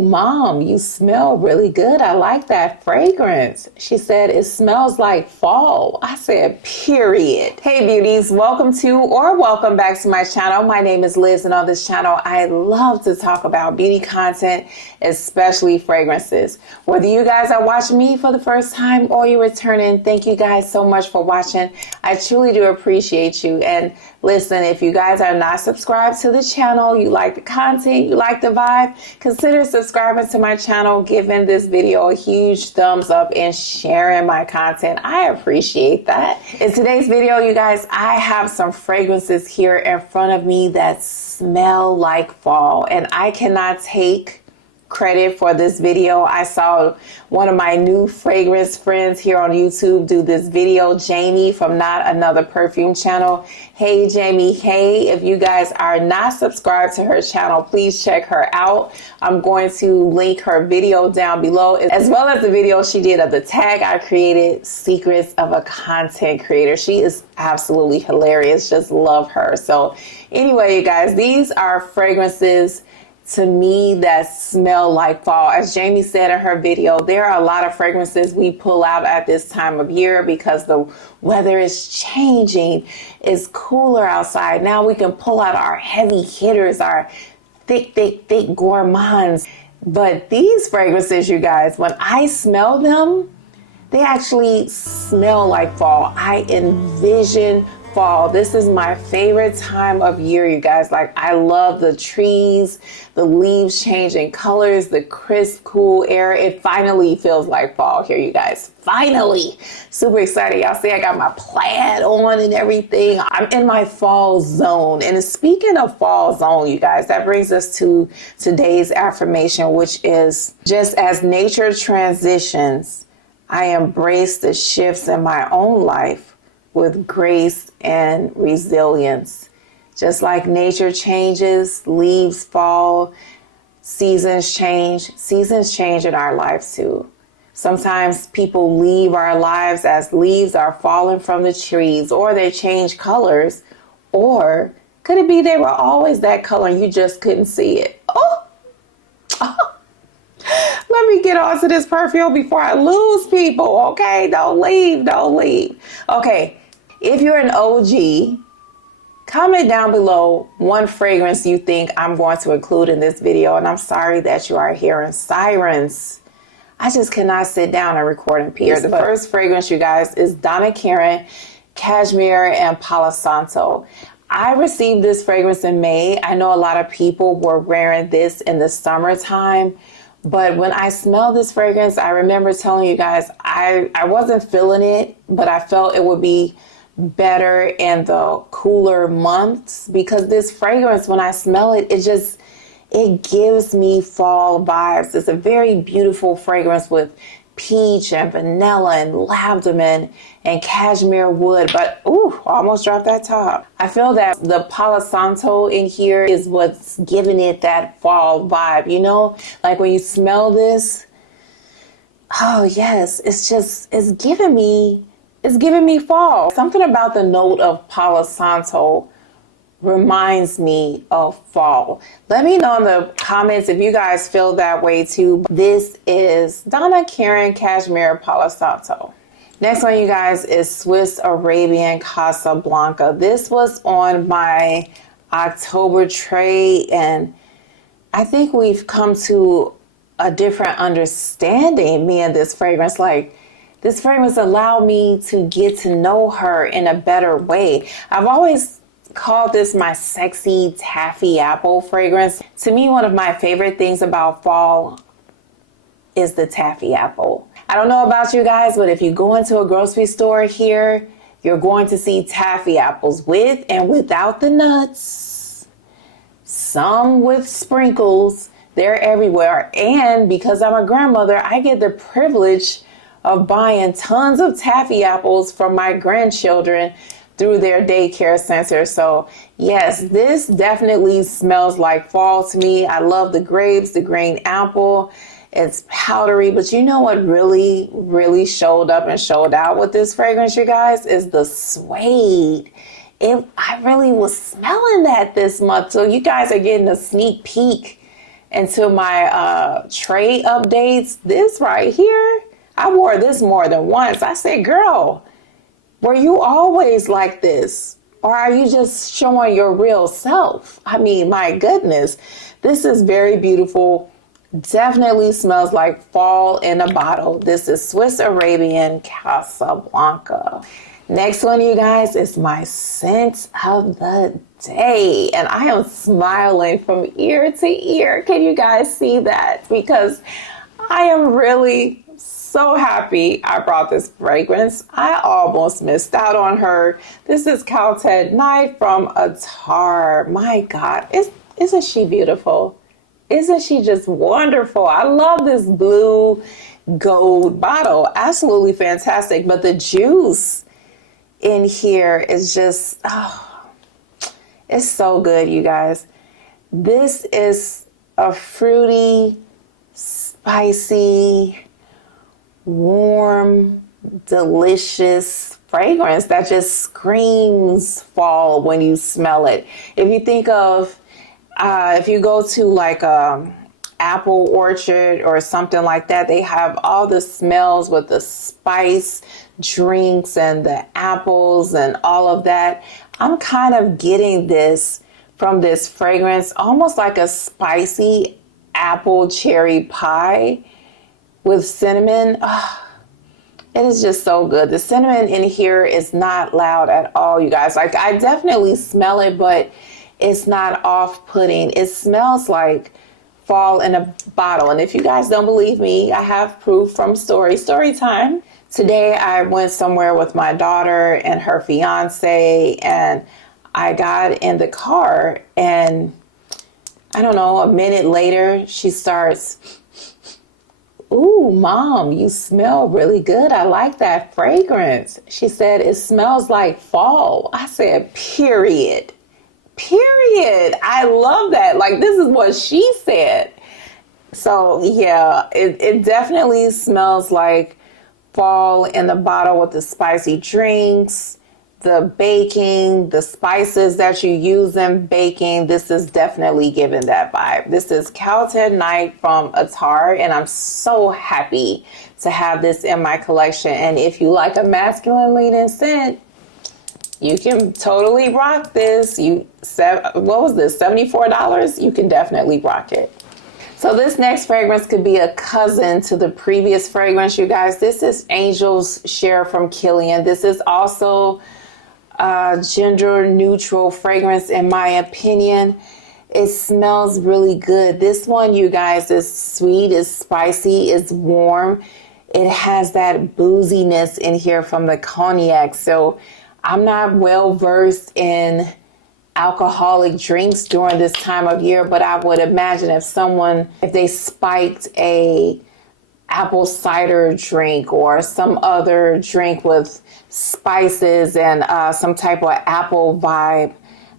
"Ooh, Mom, you smell really good. I like that fragrance." She said, "It smells like fall." I said, "Period." Hey beauties, welcome to or welcome back to my channel. My name is Liz, and on this channel, I love to talk about beauty content, especially fragrances. Whether you guys are watching me for the first time or you're returning, thank you guys so much for watching. I truly do appreciate you. And listen, if you guys are not subscribed to the channel, you like the content, you like the vibe, consider subscribing to my channel, giving this video a huge thumbs up, and sharing my content. I appreciate that. In today's video, you guys, I have some fragrances here in front of me that smell like fall, and I cannot take credit for this video. I saw one of my new fragrance friends here on YouTube do this video, Jamie from Not Another Perfume channel. Hey Jamie, hey, if you guys are not subscribed to her channel, please check her out. I'm going to link her video down below, as well as the video she did of the tag I created, Secrets of a Content Creator. She is absolutely hilarious. Just love her. So anyway, you guys, these are fragrances to me that smell like fall. As Jamie said in her video, there are a lot of fragrances we pull out at this time of year because the weather is changing. It's cooler outside. Now we can pull out our heavy hitters, our thick gourmands. But these fragrances, you guys, when I smell them, they actually smell like fall. I envision fall. This is my favorite time of year, you guys. Like, I love the trees, the leaves changing colors, the crisp, cool air. It finally feels like fall here, you guys. Finally. Super excited. Y'all see I got my plaid on and everything. I'm in my fall zone. And speaking of fall zone, you guys, that brings us to today's affirmation, which is: just as nature transitions, I embrace the shifts in my own life with grace and resilience. Just like nature changes, leaves fall, seasons change in our lives too. Sometimes people leave our lives as leaves are falling from the trees, or they change colors, or could it be they were always that color and you just couldn't see it? Oh. Let me get on to this perfume before I lose people, okay? Don't leave. Okay, if you're an OG, comment down below one fragrance you think I'm going to include in this video. And I'm sorry that you are hearing sirens. I just cannot sit down and record in peace. The first fragrance, you guys, is Donna Karan, Cashmere, and Palo Santo. I received this fragrance in May. I know a lot of people were wearing this in the summertime. But when I smelled this fragrance, I remember telling you guys, I wasn't feeling it, but I felt it would be better in the cooler months, because this fragrance, when I smell it, it gives me fall vibes. It's a very beautiful fragrance with peach and vanilla and lavender and cashmere wood, but ooh, almost dropped that top. I feel that the Palo Santo in here is what's giving it that fall vibe, you know? Like when you smell this, oh yes, it's giving me fall. Something about the note of Palo Santo reminds me of fall. Let me know in the comments if you guys feel that way too. This is Donna Karan, Cashmere, Palo Santo. Next one, you guys, is Swiss Arabian Casablanca. This was on my October tray, and I think we've come to a different understanding, me and this fragrance. Like, this fragrance allowed me to get to know her in a better way. I've always called this my sexy taffy apple fragrance. To me, one of my favorite things about fall is the taffy apple. I don't know about you guys, but if you go into a grocery store here, you're going to see taffy apples with and without the nuts. Some with sprinkles. They're everywhere. And because I'm a grandmother, I get the privilege of buying tons of taffy apples for my grandchildren through their daycare center. So yes, this definitely smells like fall to me. I love the grapes, the green apple. It's powdery, but you know what really showed up and showed out with this fragrance, you guys, is the suede. I really was smelling that this month. So you guys are getting a sneak peek into my trade updates, this right here, I wore this more than once. I said, girl, were you always like this? Or are you just showing your real self? I mean, my goodness, this is very beautiful. Definitely smells like fall in a bottle. This is Swiss Arabian Casablanca. Next one, you guys, is my scent of the day. And I am smiling from ear to ear. Can you guys see that? Because I am really so happy I brought this fragrance. I almost missed out on her. This is Khaltat Night from Attar. My God, isn't she beautiful? Isn't she just wonderful? I love this blue gold bottle. Absolutely fantastic. But the juice in here is just, oh, it's so good, you guys. This is a fruity, spicy, warm, delicious fragrance that just screams fall when you smell it. If you think of, if you go to like a apple orchard or something like that, they have all the smells with the spice drinks and the apples and all of that. I'm kind of getting this from this fragrance, almost like a spicy apple cherry pie with cinnamon. Oh, it is just so good. The cinnamon in here is not loud at all, you guys. Like, I definitely smell it, but it's not off-putting. It smells like fall in a bottle. And if you guys don't believe me, I have proof from story time. Today I went somewhere with my daughter and her fiance, and I got in the car, and I don't know, a minute later she starts, "Ooh, Mom, you smell really good. I like that fragrance." She said, "It smells like fall." I said, period. Period. I love that. Like, this is what she said. So yeah, it definitely smells like fall in the bottle with the spicy drinks, the baking, the spices that you use in baking. This is definitely giving that vibe. This is Khaltat Night from Attar, and I'm so happy to have this in my collection. And if you like a masculine leaning scent, you can totally rock this. What was this, $74? You can definitely rock it. So this next fragrance could be a cousin to the previous fragrance, you guys. This is Angel's Share from Killian. This is also a gender neutral fragrance, in my opinion. It smells really good. This one, you guys, is sweet, is spicy, is warm. It has that booziness in here from the cognac. So I'm not well versed in alcoholic drinks during this time of year, but I would imagine if they spiked a apple cider drink or some other drink with spices and some type of apple vibe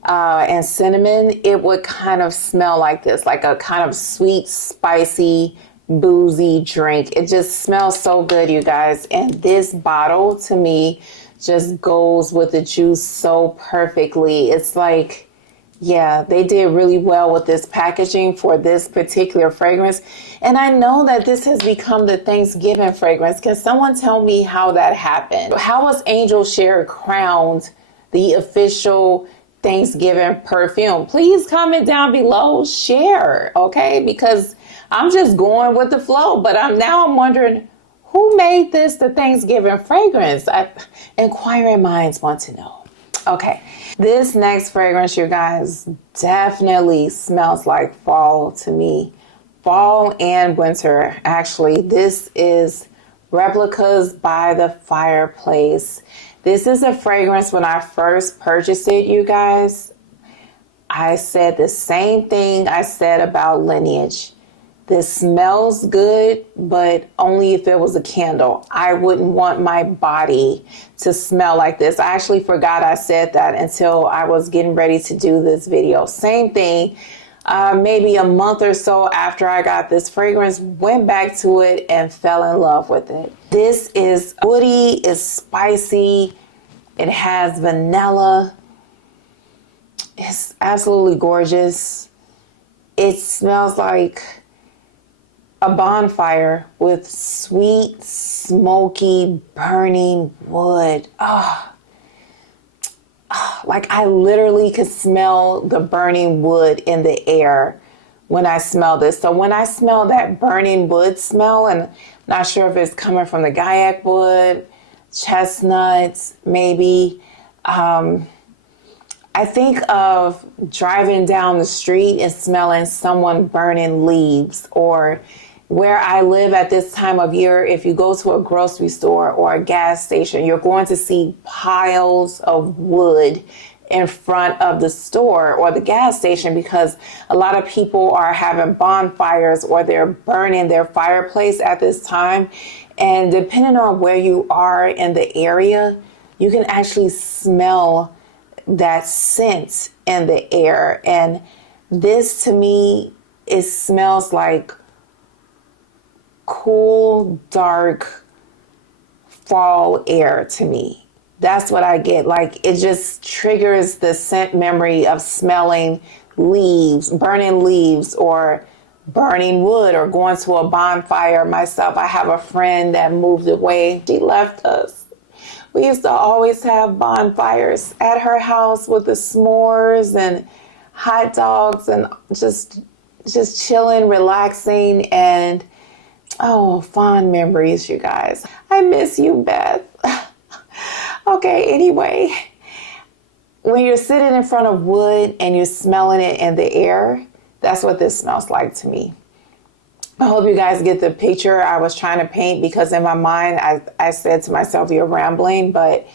and cinnamon, it would kind of smell like this, like a kind of sweet, spicy, boozy drink. It just smells so good, you guys. And this bottle, to me, just goes with the juice so perfectly. It's like, yeah, they did really well with this packaging for this particular fragrance. And I know that this has become the Thanksgiving fragrance. Can someone tell me how that happened? How was Angel Share crowned the official Thanksgiving perfume? Please comment down below, share, okay? Because I'm just going with the flow, but I'm wondering, who made this the Thanksgiving fragrance? Inquiring minds want to know. Okay, this next fragrance, you guys, definitely smells like fall to me. Fall and winter, actually. This is Replicas by the Fireplace. This is a fragrance. When I first purchased it, you guys, I said the same thing I said about Lineage. This smells good, but only if it was a candle. I wouldn't want my body to smell like this. I actually forgot I said that until I was getting ready to do this video. Same thing, maybe a month or so after I got this fragrance, went back to it and fell in love with it. This is woody, it's spicy, it has vanilla. It's absolutely gorgeous. it smells like a bonfire with sweet, smoky, burning wood. Like I literally could smell the burning wood in the air when I smell this. So when I smell that burning wood smell, and I'm not sure if it's coming from the gaiac wood, chestnuts, maybe, I think of driving down the street and smelling someone burning leaves, or where I live at this time of year, if you go to a grocery store or a gas station, you're going to see piles of wood in front of the store or the gas station because a lot of people are having bonfires or they're burning their fireplace at this time. And depending on where you are in the area, you can actually smell that scent in the air. And this to me, it smells like cool, dark fall air to me. That's what I get. Like it just triggers the scent memory of smelling leaves, or burning wood, or going to a bonfire myself. I have a friend that moved away. She left us. We used to always have bonfires at her house with the s'mores and hot dogs and just chilling, relaxing, and oh, fond memories, you guys. I miss you, Beth. Okay, anyway, when you're sitting in front of wood and you're smelling it in the air, that's what this smells like to me. I hope you guys get the picture I was trying to paint, because in my mind, I said to myself, you're rambling, but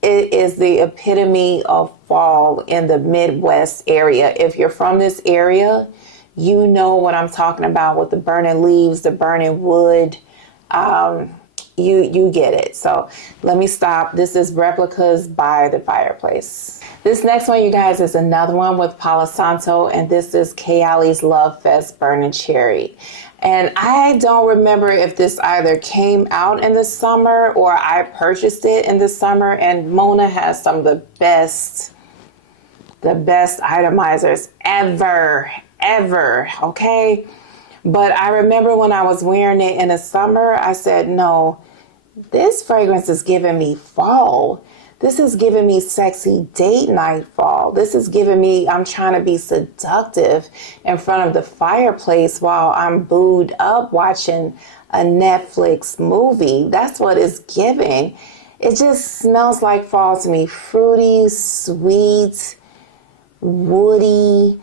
it is the epitome of fall in the Midwest area. If you're from this area, you know what I'm talking about with the burning leaves, the burning wood. You get it. So let me stop. This is Replicas by the Fireplace. This next one, you guys, is another one with Palo Santo, and this is Kayali's Lovefest Burning Cherry. And I don't remember if this either came out in the summer or I purchased it in the summer. And Mona has some of the best itemizers ever, okay? But I remember when I was wearing it in the summer, I said, no, this fragrance is giving me fall. This is giving me sexy date night fall. This is giving me, I'm trying to be seductive in front of the fireplace while I'm booed up watching a Netflix movie. That's what it's giving. It just smells like fall to me. Fruity, sweet, woody,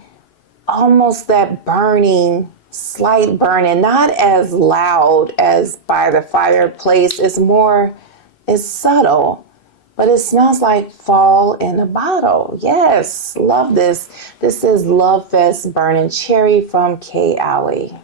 almost that burning, slight burning, not as loud as by the fireplace. It's subtle, but it smells like fall in a bottle. Yes, love this. This is Lovefest Burning Cherry from Kayali.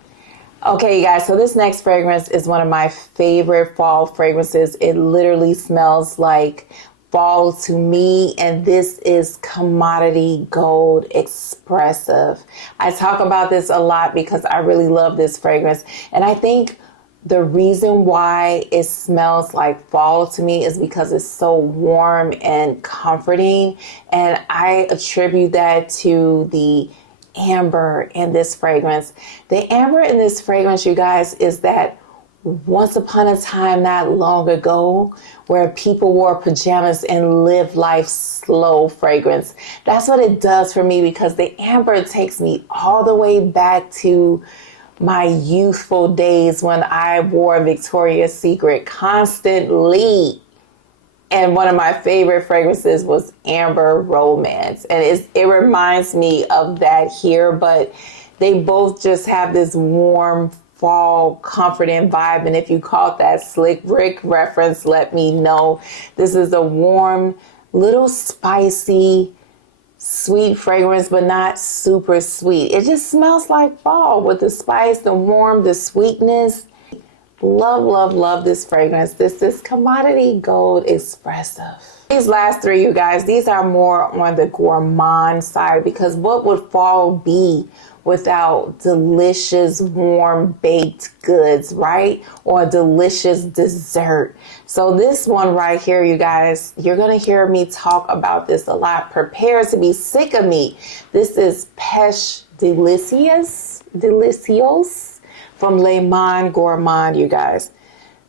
Okay, you guys, so this next fragrance is one of my favorite fall fragrances. It literally smells like fall to me, and this is Commodity Gold Expressive. I talk about this a lot because I really love this fragrance, and I think the reason why it smells like fall to me is because it's so warm and comforting, and I attribute that to the amber in this fragrance. The amber in this fragrance, you guys, is that once upon a time not long ago where people wore pajamas and lived life slow fragrance. That's what it does for me, because the amber takes me all the way back to my youthful days when I wore Victoria's Secret constantly. And one of my favorite fragrances was Amber Romance. And it reminds me of that here, but they both just have this warm fall comforting vibe. And if you caught that Slick Rick reference, let me know. This is a warm, little spicy, sweet fragrance, but not super sweet. It just smells like fall with the spice, the warm, the sweetness. Love, love, love this fragrance. This is Commodity Gold Expressive. These last three, you guys, these are more on the gourmand side, because what would fall be without delicious, warm baked goods, right? Or a delicious dessert. So this one right here, you guys, you're going to hear me talk about this a lot. Prepare to be sick of me. This is Pêche Délicieuse from Le Monde Gourmand, you guys.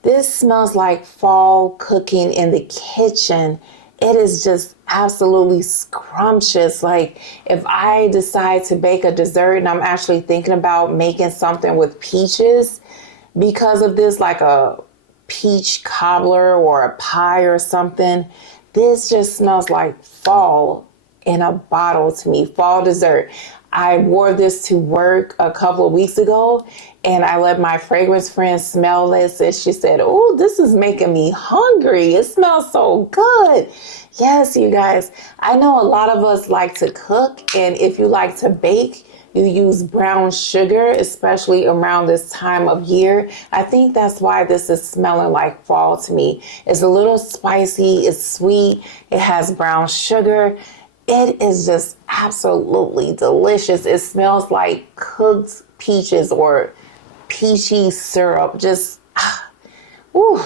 This smells like fall cooking in the kitchen. It is just absolutely scrumptious. Like if I decide to bake a dessert and I'm actually thinking about making something with peaches because of this, like a peach cobbler or a pie or something, this just smells like fall in a bottle to me, fall dessert. I wore this to work a couple of weeks ago and I let my fragrance friend smell this and she said, "Oh, this is making me hungry. It smells so good." Yes, you guys, I know a lot of us like to cook, and if you like to bake, you use brown sugar, especially around this time of year. I think that's why this is smelling like fall to me. It's a little spicy, it's sweet, it has brown sugar. It is just absolutely delicious. It smells like cooked peaches or peachy syrup. Just, ooh,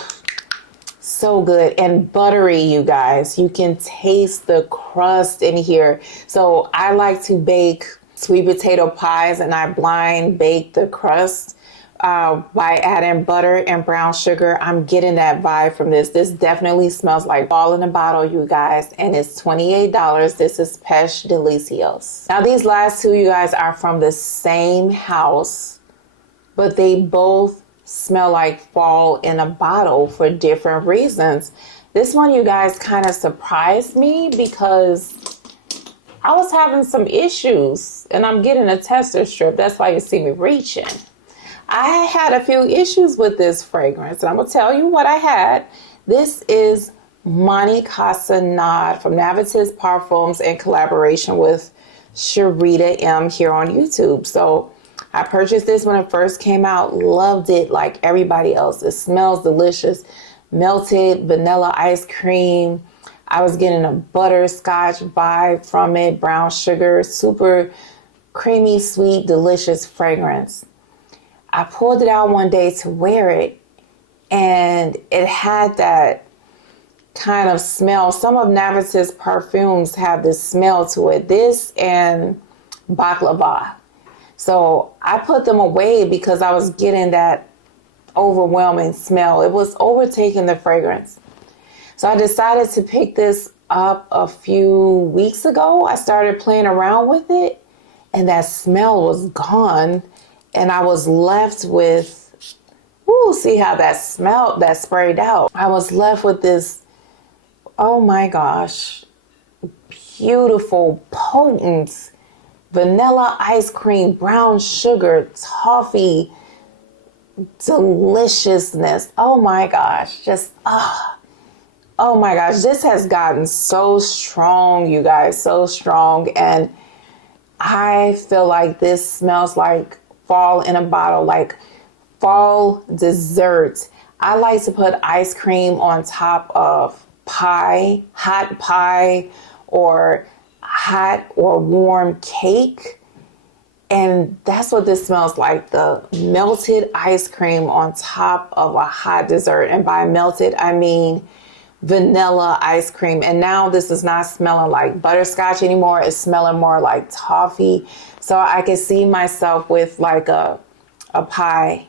so good. And buttery, you guys. You can taste the crust in here. So I like to bake sweet potato pies and I blind bake the crust by adding butter and brown sugar. I'm getting that vibe from this. This definitely smells like fall in a bottle, you guys, and it's $28. This is Pêche Délicieuse. Now these last two, you guys, are from the same house, but they both smell like fall in a bottle for different reasons. This one, you guys, kind of surprised me because I was having some issues and I'm getting a tester strip. That's why you see me reaching. I had a few issues with this fragrance, and I'm going to tell you what I had. This is Mahni Cassonade from Navitis Parfums in collaboration with Sharita M here on YouTube. So I purchased this when it first came out, loved it like everybody else. It smells delicious. Melted vanilla ice cream. I was getting a butterscotch vibe from it, brown sugar, super creamy, sweet, delicious fragrance. I pulled it out one day to wear it, and it had that kind of smell. Some of Navitis perfumes have this smell to it. This and baklava. So I put them away because I was getting that overwhelming smell. It was overtaking the fragrance. So I decided to pick this up a few weeks ago. I started playing around with it, and that smell was gone. And I was left with, ooh, see how that smelled, that sprayed out. I was left with this, oh my gosh, beautiful, potent vanilla ice cream, brown sugar, toffee, deliciousness. Oh my gosh, just, oh my gosh, this has gotten so strong, you guys, so strong. And I feel like this smells like fall in a bottle, like fall dessert. I like to put ice cream on top of pie, hot pie, or hot or warm cake. And that's what this smells like, the melted ice cream on top of a hot dessert. And by melted, I mean vanilla ice cream. And now this is not smelling like butterscotch anymore. It's smelling more like toffee. So I can see myself with like a pie,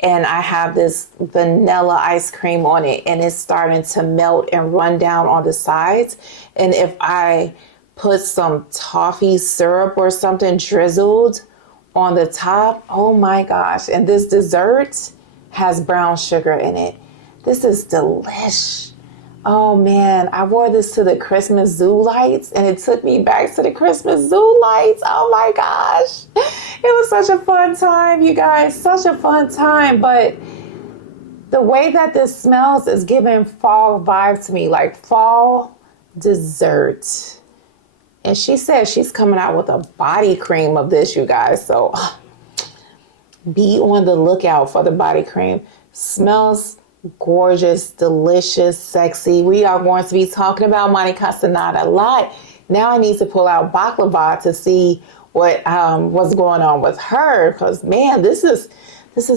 and I have this vanilla ice cream on it, and it's starting to melt and run down on the sides. And if I put some toffee syrup or something drizzled on the top, oh my gosh. And this dessert has brown sugar in it. This is delish. Oh man, I wore this to the Christmas zoo lights, and it took me back to the Christmas zoo lights. Oh my gosh. It was such a fun time, you guys, such a fun time. But the way that this smells is giving fall vibes to me, like fall dessert. And she said she's coming out with a body cream of this, you guys. So be on the lookout for the body cream. Smells gorgeous, delicious, sexy. We are going to be talking about Mahni Cassonade a lot. Now I need to pull out baklava to see what's going on with her, because man, this is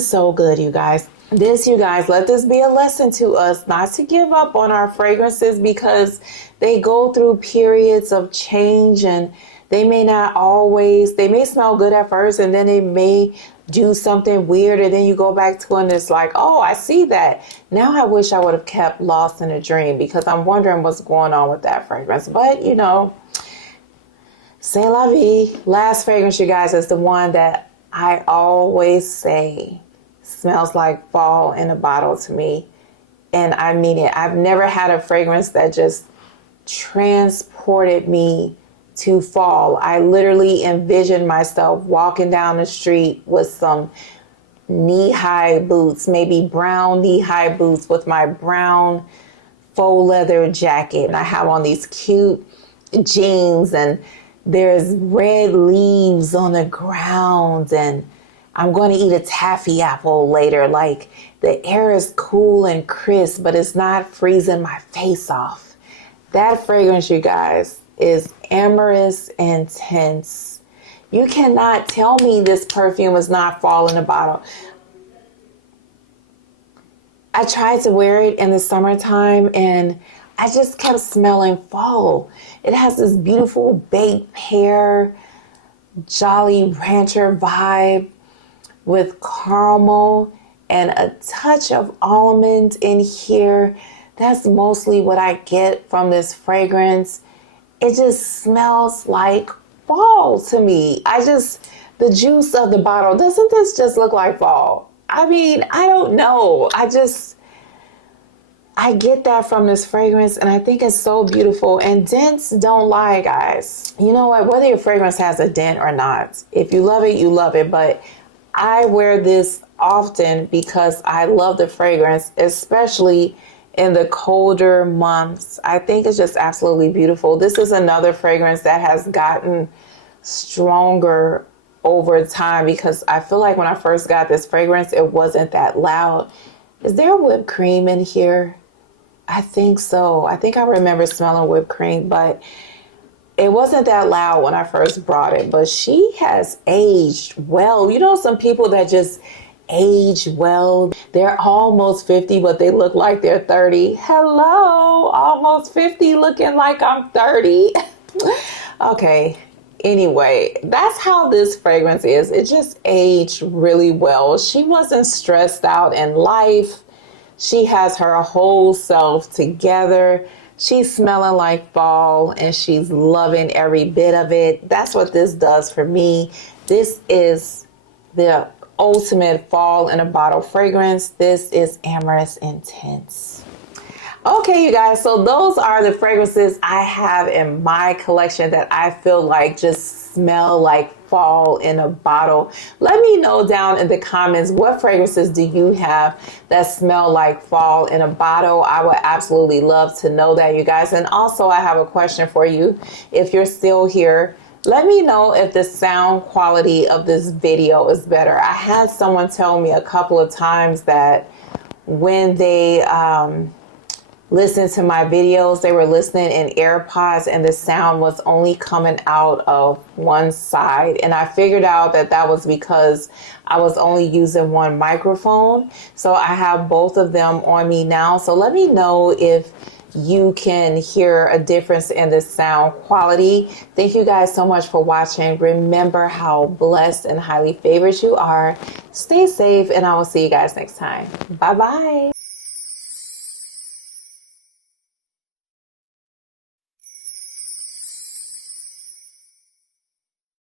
so good, you guys. You guys, let this be a lesson to us not to give up on our fragrances, because they go through periods of change, and they may smell good at first, and then they may do something weird, and then you go back to it and it's like, oh, I see that. Now I wish I would have kept Lost in a Dream, because I'm wondering what's going on with that fragrance. But you know, c'est la vie. Last fragrance, you guys, is the one that I always say smells like fall in a bottle to me. And I mean it. I've never had a fragrance that just transported me to fall. I literally envisioned myself walking down the street with some knee-high boots, maybe brown knee-high boots, with my brown faux leather jacket. And I have on these cute jeans, and there's red leaves on the ground, and I'm going to eat a taffy apple later. Like, the air is cool and crisp, but it's not freezing my face off. That fragrance, you guys, is Amorous Intense. You cannot tell me this perfume is not fall in a bottle. I tried to wear it in the summertime, and I just kept smelling fall. It has this beautiful baked pear, Jolly Rancher vibe with caramel and a touch of almond in here. That's mostly what I get from this fragrance. It just smells like fall to me. The juice of the bottle, doesn't this just look like fall? I mean, I don't know. I get that from this fragrance, and I think it's so beautiful. And dents don't lie, guys. You know what? Whether your fragrance has a dent or not, if you love it, you love it. But I wear this often because I love the fragrance, especially in the colder months. I think it's just absolutely beautiful. This is another fragrance that has gotten stronger over time, because I feel like when I first got this fragrance, it wasn't that loud. Is there whipped cream in here? I think so. I think I remember smelling whipped cream, but it wasn't that loud when I first brought it. But she has aged well. You know, some people that just age well. They're almost 50, but they look like they're 30. Hello, almost 50 looking like I'm 30. Okay, anyway, that's how this fragrance is. It just aged really well. She wasn't stressed out in life. She has her whole self together. She's smelling like fall, and she's loving every bit of it. That's what this does for me. This is the ultimate fall in a bottle fragrance. This is Amorous Intense. Okay, you guys, so those are the fragrances I have in my collection that I feel like just smell like fall in a bottle. Let me know down in the comments, what fragrances do you have that smell like fall in a bottle? I would absolutely love to know that, you guys. And also, I have a question for you. If you're still here, let me know if the sound quality of this video is better. I had someone tell me a couple of times that when they listen to my videos, they were listening in AirPods, and the sound was only coming out of one side. And I figured out that that was because I was only using one microphone. So I have both of them on me now. So let me know if you can hear a difference in the sound quality. Thank you guys so much for watching. Remember how blessed and highly favored you are. Stay safe, and I will see you guys next time. Bye-bye.